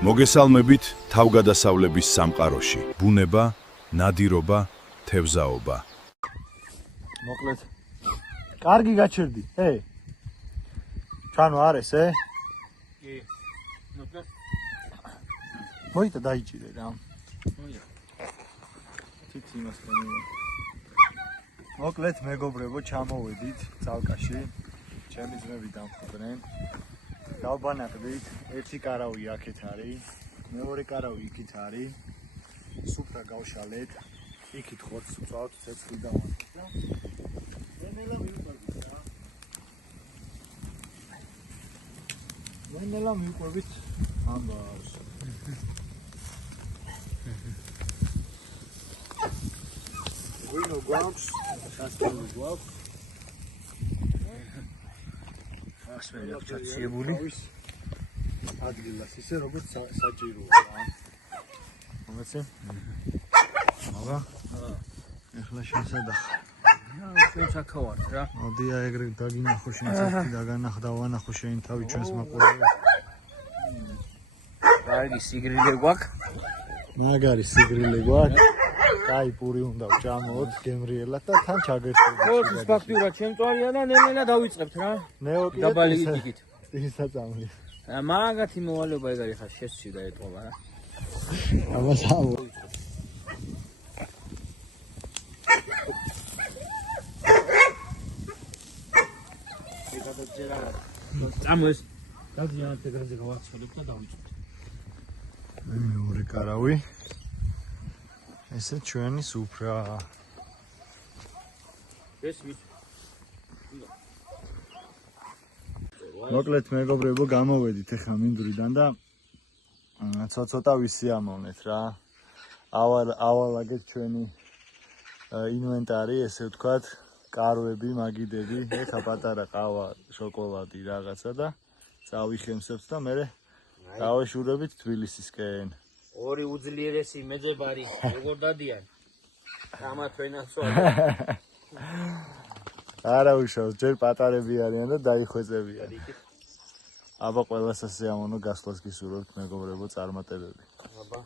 მოგესალმებით თავგადასავლების სამყაროში. ბუნება, ნადირობა, თევზაობა. მოკლედ. კარგი გაჩერდი, ჩანო არის, კი. მოკლედ. მოიტა დაიჭირე რა. მოია. ციცი იმას ქონია. მოკლედ მეგობრებო, ჩამოვედით ძალკაში. ჩემი ძმები დამხვდნენ. დავბანაკდით, ერთი კარავი აქეთ არის, მეორე კარავი იქით არის. სუფრა გავშალეთ, იქით ხორცს ვწავთ, ცეცხლი დავანებთ და ნელა მივიყვებით რა. ნელა მივიყვებით ამბავს. ვინო გვაქვს, სასწავლო გვაქვს. ასმელი აქვს ჩაციებული. ადგილას ისე როგორც საჭიროა რა. მომეცე? აბა. ეხლა შესადახ. ჩვენ ჩაქავართ რა. მოდი აი ეგრე დაგინახო შენ ცოტი დავანახო შენ თავი ჩვენს მაყურებელს. კარგი სიგრილე გვაქვს. მაგარი სიგრილე გვაქვს. კაი პური უნდა ვჭამოთ გემრიელად და თან ჩაგერთვებით. ხორცის ფაქტურად შემწვარია და ნელ-ნელა დავიწყებთ რა. ნეოკია დაბალი იდიკით. ისაწამლი. მაგათი მოვალეობა ეგ არის ხა შესწირდა ეტყობა რა. ამას ამო. წამოს. დაგიანთ ეგრეზე გავაცვალებ და დავიწყებ. მეორე კარავი. ესე ჩვენი სუფრა. ეს ვით. მოკლედ მეგობრებო, გამოვედით ახლა მინდვრიდან და ცოტა ვისიამოვნეთ რა. ავალაგეთ ჩვენი ინვენტარი, ესე ვთქვათ, კარვები, მაგიდები, ეხა პატარა ყავა, შოკოლადი რაღაცა და წავიხემსებთ და მე დავაშურებით თბილისისკენ. ორი უძლიერესი მეძებარი როგორ დადიან? ამათვენაცო. არა უშავს, ჯერ პატარები არიან და დაიხვეწებიან. აბა ყველას ასე ამონო გასვლას გისურვებთ მეგობრებო, წარმატებები. აბა